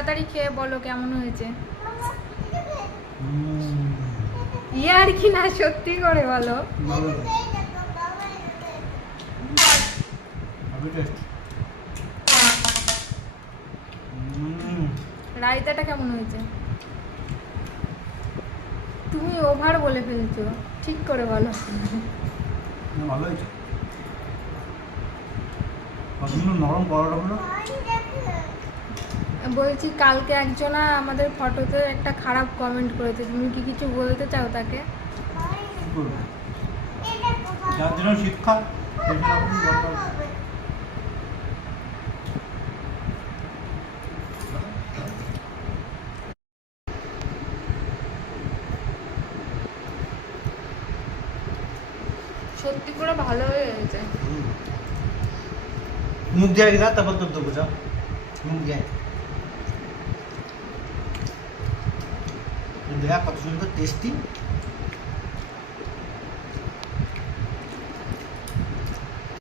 তাড়াতাড়ি খেয়ে বলো কেমন হয়েছে। ইয়ে আর কি না, সত্যি করে বলো। রায়তাটা কেমন হয়েছে? তুমি ওভার বলে ফেলছো, ঠিক করে বলো। ভালো হয়েছে। নরম পরোটাগুলো বলছি কালকে একজনা আমাদের ফটোতে একটা খারাপ কমেন্ট করেছে, তুমি কি কিছু বলতে চাও তাকে? যার জন্য শিক্ষা সত্যি করে ভালো হয়ে গেছে। মুখ দিয়ে গেলা তারপর তোর দেবো যা মুখ দিয়ে দেখা কত সুন্দর টেস্টি।